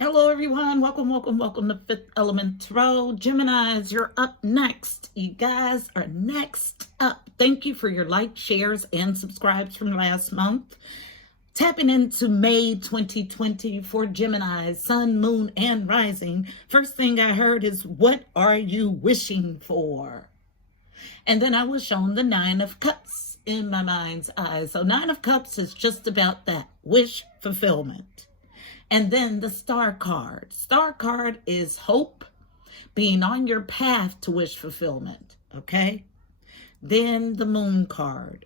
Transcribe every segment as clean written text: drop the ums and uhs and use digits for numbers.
Hello, everyone. Welcome to Fifth Element Tarot. Geminis, you're up next. You guys are next up. Thank you for your likes, shares, and subscribes from last month. Tapping into May 2020 for Gemini, Sun, Moon, and Rising. First thing I heard is, what are you wishing for? And then I was shown the Nine of Cups in my mind's eye. So Nine of Cups is just about that, wish fulfillment. And then the Star card. Star card is hope, being on your path to wish fulfillment, okay? Then the Moon card.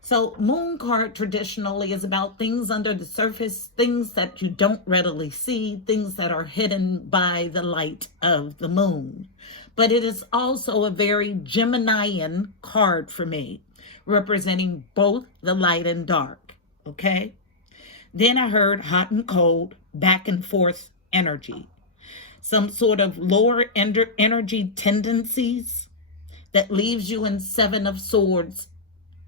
So Moon card traditionally is about things under the surface, things that you don't readily see, things that are hidden by the light of the moon. But it is also a very Geminian card for me, representing both the light and dark, okay? Then I heard hot and cold, back and forth energy. Some sort of lower energy tendencies that leaves you in Seven of Swords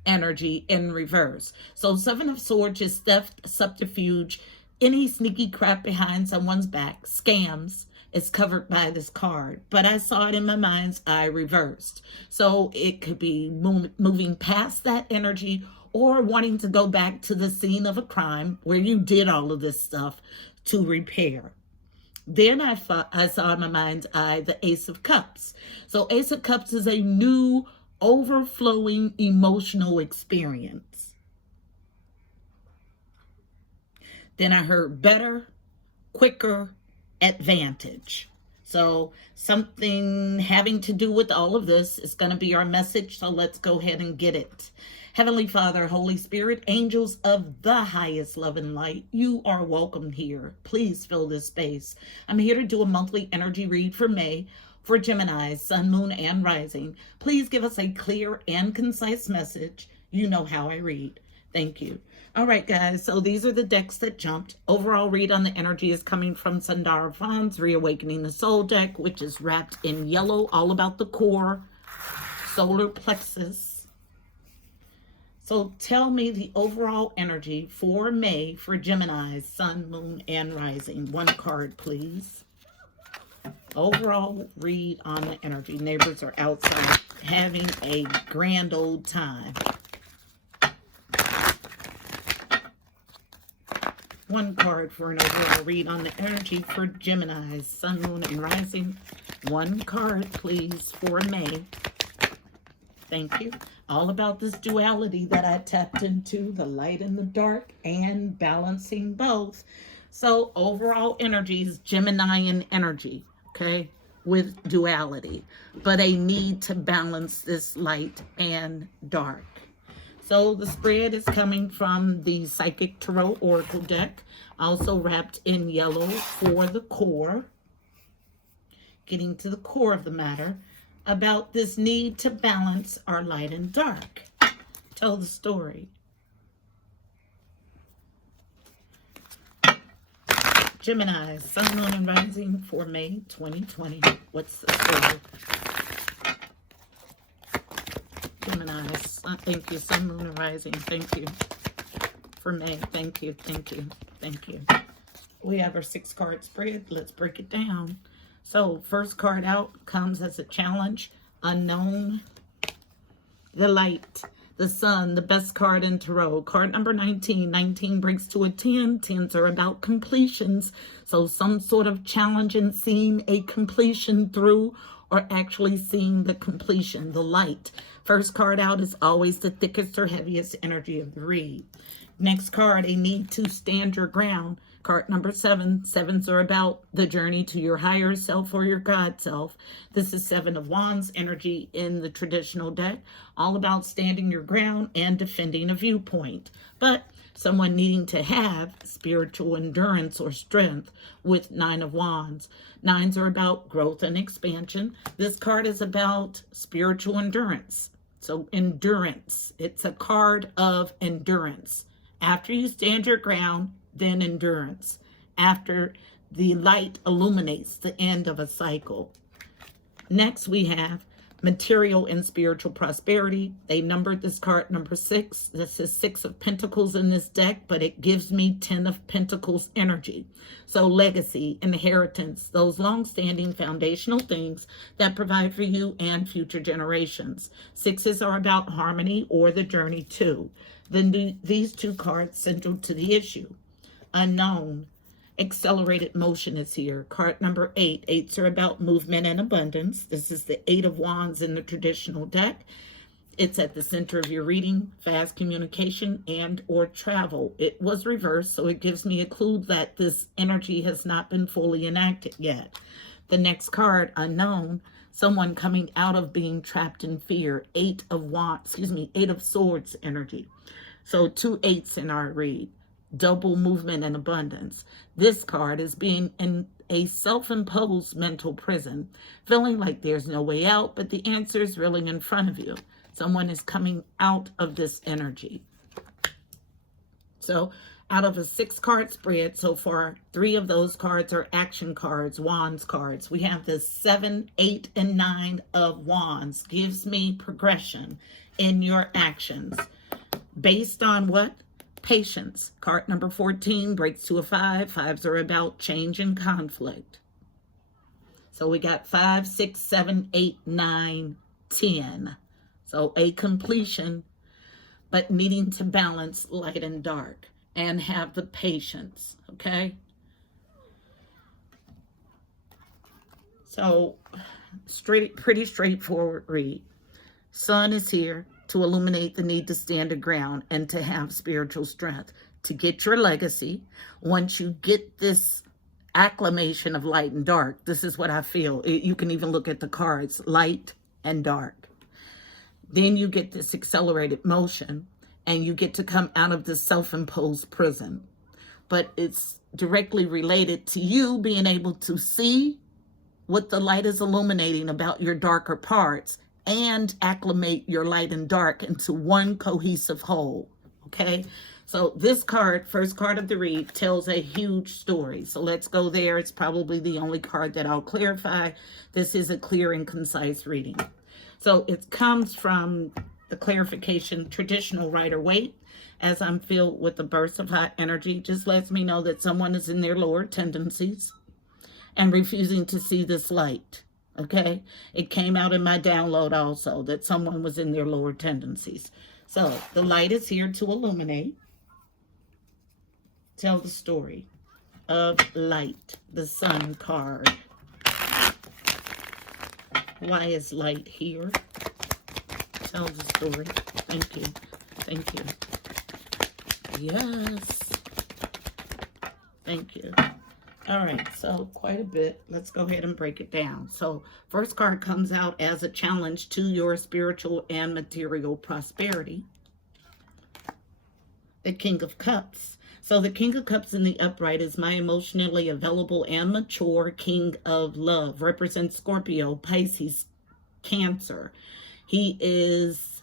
energy in reverse. So Seven of Swords is theft, subterfuge, any sneaky crap behind someone's back, scams, is covered by this card. But I saw it in my mind's eye reversed. So it could be moving past that energy or wanting to go back to the scene of a crime where you did all of this stuff to repair. Then I saw in my mind's eye the Ace of Cups. So Ace of Cups is a new overflowing emotional experience. Then I heard better, quicker, advantage. So something having to do with all of this is going to be our message. So let's go ahead and get it. Heavenly Father, Holy Spirit, angels of the highest love and light, you are welcome here. Please fill this space. I'm here to do a monthly energy read for May for Gemini, Sun, Moon, and Rising. Please give us a clear and concise message. You know how I read. Thank you. All right, guys, so these are the decks that jumped. Overall read on the energy is coming from Sundar of Wands, Reawakening the Soul deck, which is wrapped in yellow, all about the core, solar plexus. So tell me the overall energy for May for Gemini, Sun, Moon, and Rising. One card, please. Overall read on the energy. Neighbors are outside having a grand old time. One card for an overall read on the energy for Gemini, Sun, Moon, and Rising. One card, please, for May. Thank you. All about this duality that I tapped into, the light and the dark, and balancing both. So overall energy is Geminian energy, okay, with duality, but a need to balance this light and dark. So the spread is coming from the Psychic Tarot Oracle deck, also wrapped in yellow for the core, getting to the core of the matter, about this need to balance our light and dark. Tell the story. Gemini, Sun, Moon, and Rising for May 2020. What's the story? Gemini, thank you. Sun, Moon, and Rising, thank you. For May, thank you, thank you, thank you. We have our 6-card spread. Let's break it down. So first card out comes as a challenge, unknown, the light, the sun, the best card in tarot. Card number 19. 19 breaks to a 10. 10s are about completions. So some sort of challenge in seeing a completion through or actually seeing the completion, the light. First card out is always the thickest or heaviest energy of the read. Next card, a need to stand your ground. Card number 7. 7s are about the journey to your higher self or your God self. This is 7 of Wands energy in the traditional deck, all about standing your ground and defending a viewpoint. But someone needing to have spiritual endurance or strength with 9 of Wands. 9s are about growth and expansion. This card is about spiritual endurance. So endurance, it's a card of endurance. After you stand your ground, then endurance. After the light illuminates the end of a cycle. Next we have Material and spiritual prosperity. They numbered this card number 6. This is 6 of Pentacles in this deck, but it gives me 10 of Pentacles energy. So legacy, inheritance, those long-standing foundational things that provide for you and future generations. 6s are about harmony or the journey too. Then these 2 cards central to the issue. Unknown. Accelerated motion is here. Card number 8. 8s are about movement and abundance. This is the 8 of Wands in the traditional deck. It's at the center of your reading. Fast communication and or travel. It was reversed, so it gives me a clue that this energy has not been fully enacted yet. The next card, unknown. Someone coming out of being trapped in fear. 8 of Wands, 8 of Swords energy. So 2 8s in our read. Double movement and abundance. This card is being in a self-imposed mental prison, feeling like there's no way out, but the answer is really in front of you. Someone is coming out of this energy. So out of a 6-card spread so far, 3 of those cards are action cards, Wands cards. We have the 7, 8, and 9 of Wands. Gives me progression in your actions. Based on what? Patience. Card number 14 breaks to a 5. 5s are about change and conflict. So we got 5, 6, 7, 8, 9, 10. So a completion, but needing to balance light and dark and have the patience, okay? So pretty straightforward read. Sun is here to illuminate the need to stand your ground and to have spiritual strength, to get your legacy. Once you get this acclamation of light and dark, this is what I feel. You can even look at the cards, light and dark. Then you get this accelerated motion and you get to come out of this self-imposed prison. But it's directly related to you being able to see what the light is illuminating about your darker parts and acclimate your light and dark into one cohesive whole, okay? So this card, first card of the read, tells a huge story. So let's go there. It's probably the only card that I'll clarify. This is a clear and concise reading. So it comes from the clarification, traditional Rider-Waite, as I'm filled with the burst of hot energy, just lets me know that someone is in their lower tendencies and refusing to see this light. Okay, it came out in my download also that someone was in their lower tendencies. So the light is here to illuminate, tell the story of light, the Sun card. Why is light here? Tell the story. Thank you. Thank you. Yes. Thank you. All right, so quite a bit. Let's go ahead and break it down. So first card comes out as a challenge to your spiritual and material prosperity. The King of Cups. So the King of Cups in the upright is my emotionally available and mature King of Love. Represents Scorpio, Pisces, Cancer. He is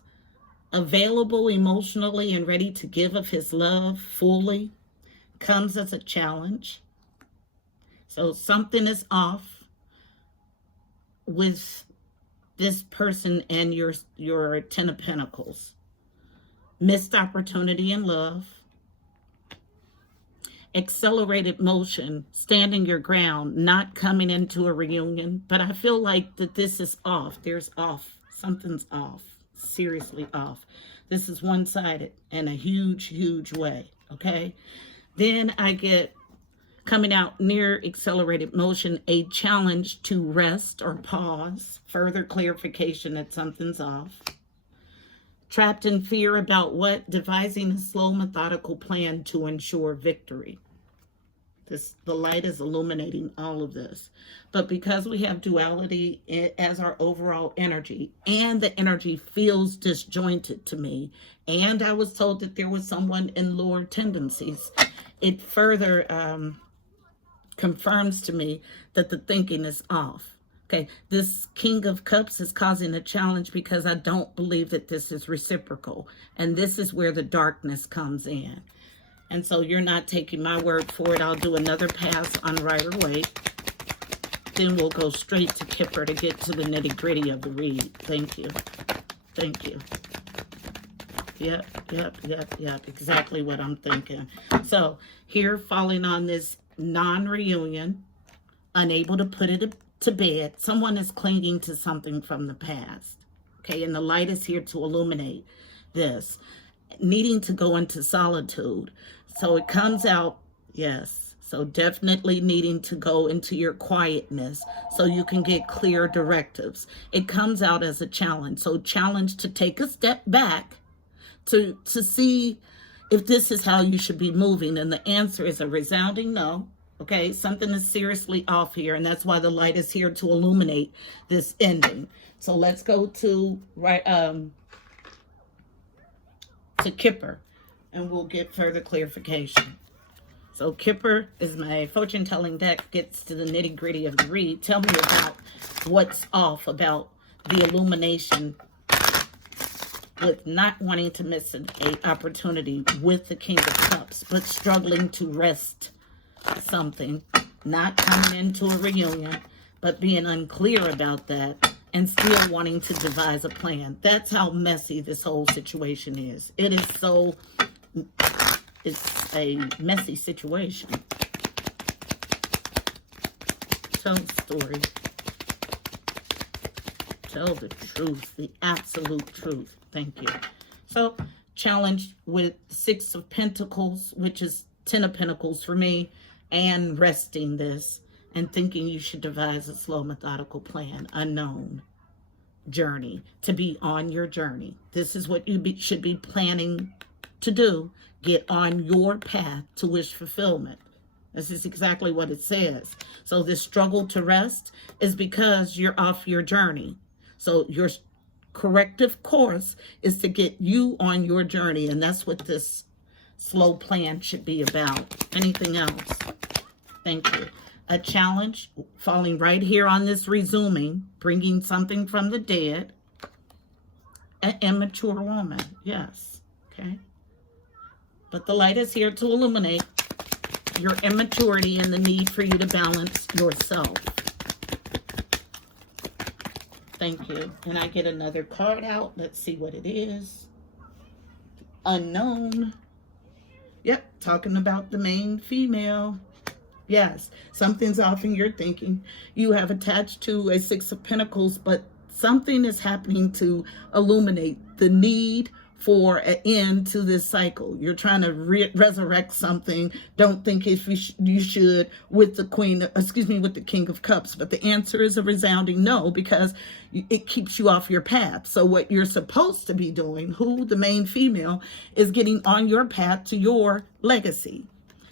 available emotionally and ready to give of his love fully. Comes as a challenge. So something is off with this person and your 10 of Pentacles. Missed opportunity in love. Accelerated motion, standing your ground, not coming into a reunion. But I feel like that this is off. There's off. Something's off. Seriously off. This is one-sided in a huge, huge way. Okay? Then I get coming out near accelerated motion, a challenge to rest or pause. Further clarification that something's off. Trapped in fear about what? Devising a slow, methodical plan to ensure victory. The light is illuminating all of this. But because we have duality as our overall energy, and the energy feels disjointed to me, and I was told that there was someone in lower tendencies, it further confirms to me that the thinking is off. Okay, this King of Cups is causing a challenge because I don't believe that this is reciprocal. And this is where the darkness comes in. And so you're not taking my word for it. I'll do another pass on Rider-Waite. Then we'll go straight to Kipper to get to the nitty-gritty of the read. Thank you. Thank you. Yep. Exactly what I'm thinking. So here, falling on this non-reunion, unable to put it to bed. Someone is clinging to something from the past. Okay, and the light is here to illuminate this. Needing to go into solitude. So it comes out, yes. So definitely needing to go into your quietness so you can get clear directives. It comes out as a challenge. So challenge to take a step back to see if this is how you should be moving. And the answer is a resounding no. Okay, something is seriously off here, and that's why the light is here to illuminate this ending. So let's go to Kipper, and we'll get further clarification. So Kipper is my fortune-telling deck, gets to the nitty-gritty of the read. Tell me about what's off about the illumination with not wanting to miss an opportunity with the King of Cups, but struggling to rest something, not coming into a reunion, but being unclear about that and still wanting to devise a plan. That's how messy this whole situation is. It is so, it's a messy situation. Tell the story. Tell the truth, the absolute truth. Thank you. So, challenged with 6 of Pentacles, which is 10 of Pentacles for me, and resting this and thinking you should devise a slow, methodical plan, unknown journey, to be on your journey. This is what you should be planning to do. Get on your path to wish fulfillment. This is exactly what it says. So this struggle to rest is because you're off your journey. So your corrective course is to get you on your journey, and that's what this slow plan should be about. Anything else? Thank you. A challenge, falling right here on this resuming, bringing something from the dead. An immature woman, yes, okay. But the light is here to illuminate your immaturity and the need for you to balance yourself. Thank you. And I get another card out. Let's see what it is. Unknown. Yep, talking about the main female. Yes, something's off in your thinking. You have attached to a 6 of Pentacles, but something is happening to illuminate the need for an end to this cycle. You're trying to resurrect something. Don't think if you should with the with the King of Cups. But the answer is a resounding no, because it keeps you off your path. So what you're supposed to be doing, the main female, is getting on your path to your legacy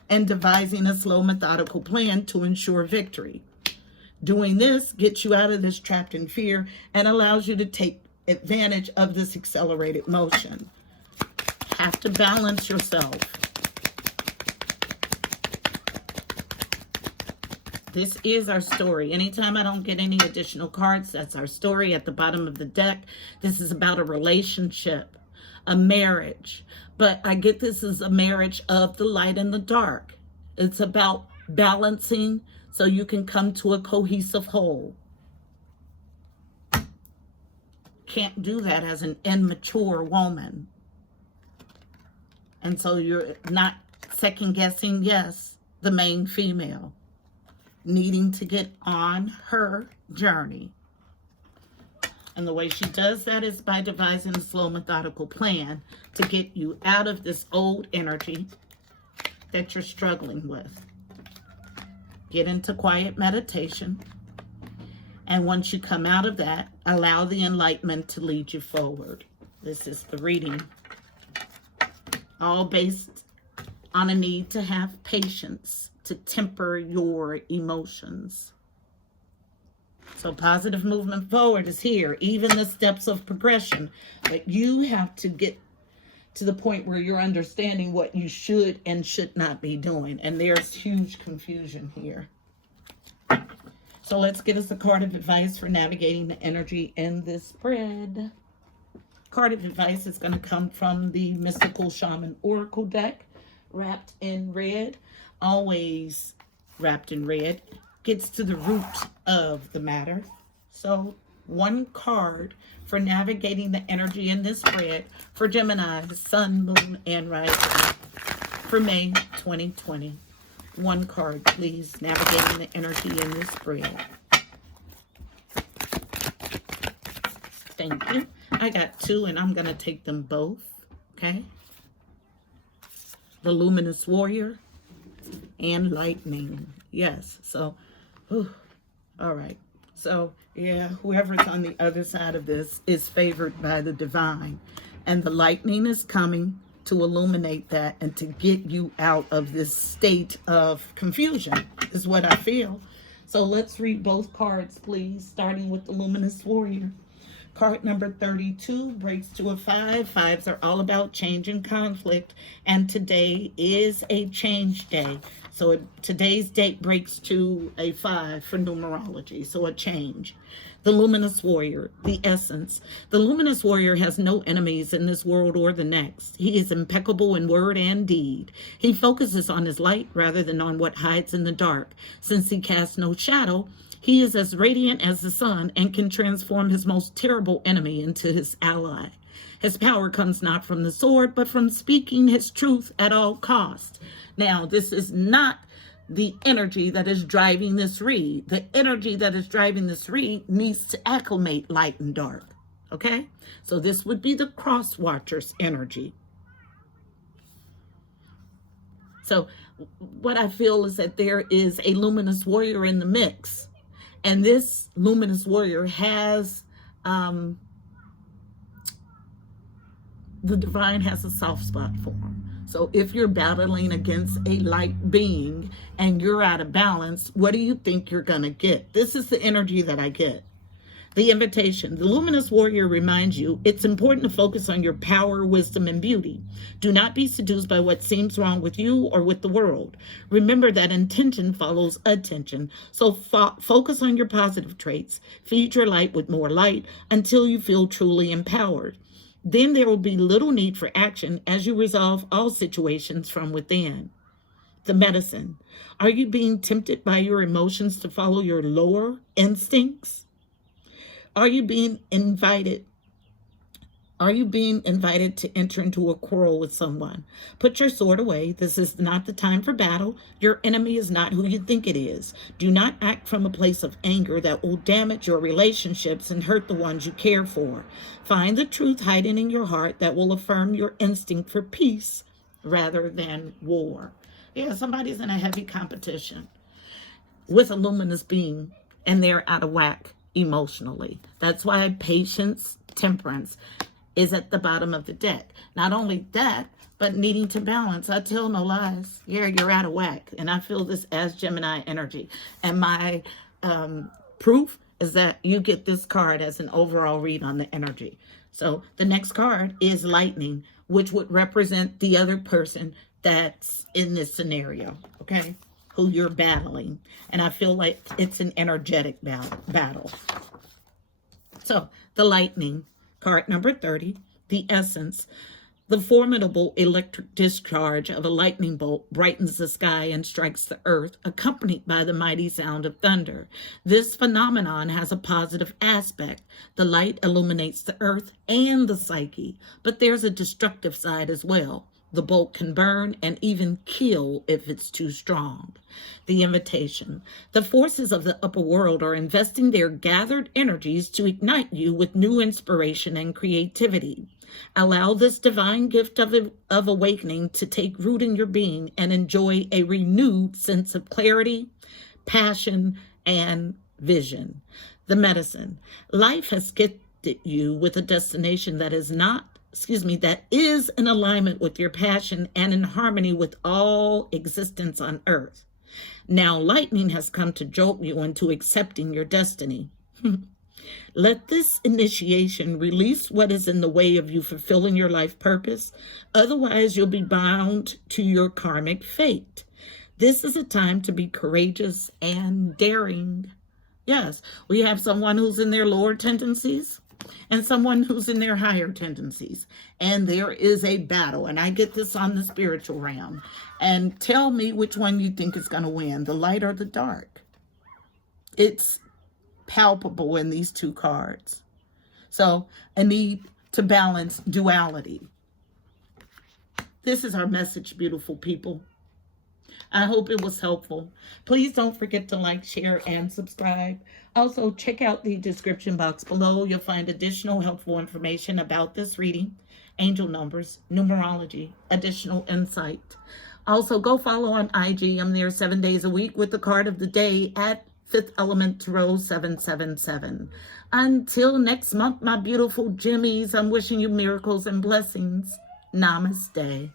and devising a slow, methodical plan to ensure victory. Doing this gets you out of this trapped in fear and allows you to take advantage of this accelerated motion. Have to balance yourself. This is our story. Anytime I don't get any additional cards, that's our story at the bottom of the deck. This is about a relationship, a marriage. But I get this as a marriage of the light and the dark. It's about balancing so you can come to a cohesive whole. Can't do that as an immature woman. And so you're not second guessing, yes, the main female, needing to get on her journey. And the way she does that is by devising a slow, methodical plan to get you out of this old energy that you're struggling with. Get into quiet meditation. And once you come out of that, allow the enlightenment to lead you forward. This is the reading. All based on a need to have patience to temper your emotions. So positive movement forward is here, even the steps of progression. But you have to get to the point where you're understanding what you should and should not be doing. And there's huge confusion here. So let's get us a card of advice for navigating the energy in this spread. Card of advice is going to come from the Mystical Shaman Oracle deck, wrapped in red. Always wrapped in red. gets to the root of the matter. So one card for navigating the energy in this spread for Gemini, Sun, Moon, and Rising for May 2020. One card, please, navigating the energy in this spread. Thank you. I got two, and I'm going to take them both, okay? The Luminous Warrior and Lightning. Yes, so, all right. So, yeah, whoever's on the other side of this is favored by the divine. And the lightning is coming to illuminate that and to get you out of this state of confusion, is what I feel. So let's read both cards, please, starting with the Luminous Warrior. Card number 32 breaks to a 5. Fives are all about change and conflict. And today is a change day. So today's date breaks to a 5 for numerology. So a change. The Luminous Warrior, the essence. The Luminous Warrior has no enemies in this world or the next. He is impeccable in word and deed. He focuses on his light rather than on what hides in the dark. Since he casts no shadow, he is as radiant as the sun and can transform his most terrible enemy into his ally. His power comes not from the sword, but from speaking his truth at all costs. Now, this is not the energy that is driving this read. The energy that is driving this read needs to acclimate light and dark. Okay? So this would be the cross watcher's energy. So what I feel is that there is a luminous warrior in the mix. And this luminous warrior has, the divine has a soft spot for him. So if you're battling against a light being and you're out of balance, what do you think you're going to get? This is the energy that I get. The invitation. The luminous warrior reminds you it's important to focus on your power, wisdom, and beauty. Do not be seduced by what seems wrong with you or with the world. Remember that intention follows attention. So focus on your positive traits. Feed your light with more light until you feel truly empowered. Then there will be little need for action as you resolve all situations from within. The medicine. Are you being tempted by your emotions to follow your lower instincts? Are you being invited to enter into a quarrel with someone? Put your sword away. This is not the time for battle. Your enemy is not who you think it is. Do not act from a place of anger that will damage your relationships and hurt the ones you care for. Find the truth hiding in your heart that will affirm your instinct for peace rather than war. Yeah, somebody's in a heavy competition with a luminous being and they're out of whack emotionally. That's why patience, temperance is at the bottom of the deck. Not only that, but needing to balance. I tell no lies. You're out of whack. And I feel this as Gemini energy. And my proof is that you get this card as an overall read on the energy. So the next card is lightning, which would represent the other person that's in this scenario, okay? Who you're battling. And I feel like it's an energetic battle. So the lightning, card number 30, the essence. The formidable electric discharge of a lightning bolt brightens the sky and strikes the earth, accompanied by the mighty sound of thunder. This phenomenon has a positive aspect. The light illuminates the earth and the psyche, but there's a destructive side as well. The bolt can burn and even kill if it's too strong. The invitation. The forces of the upper world are investing their gathered energies to ignite you with new inspiration and creativity. Allow this divine gift of awakening to take root in your being and enjoy a renewed sense of clarity, passion, and vision. The medicine. Life has gifted you with a destination that is in alignment with your passion and in harmony with all existence on earth. Now lightning has come to jolt you into accepting your destiny. Let this initiation release what is in the way of you fulfilling your life purpose. Otherwise, you'll be bound to your karmic fate. This is a time to be courageous and daring. Yes, we have someone who's in their lower tendencies and someone who's in their higher tendencies. And there is a battle. And I get this on the spiritual realm. And tell me which one you think is going to win, the light or the dark. It's palpable in these two cards. So a need to balance duality. This is our message, beautiful people. I hope it was helpful. Please don't forget to like, share, and subscribe. Also, check out the description box below. You'll find additional helpful information about this reading, angel numbers, numerology, additional insight. Also, go follow on IG. I'm there 7 days a week with the card of the day at Fifth Element Tarot 777. Until next month, my beautiful Jimmies, I'm wishing you miracles and blessings. Namaste.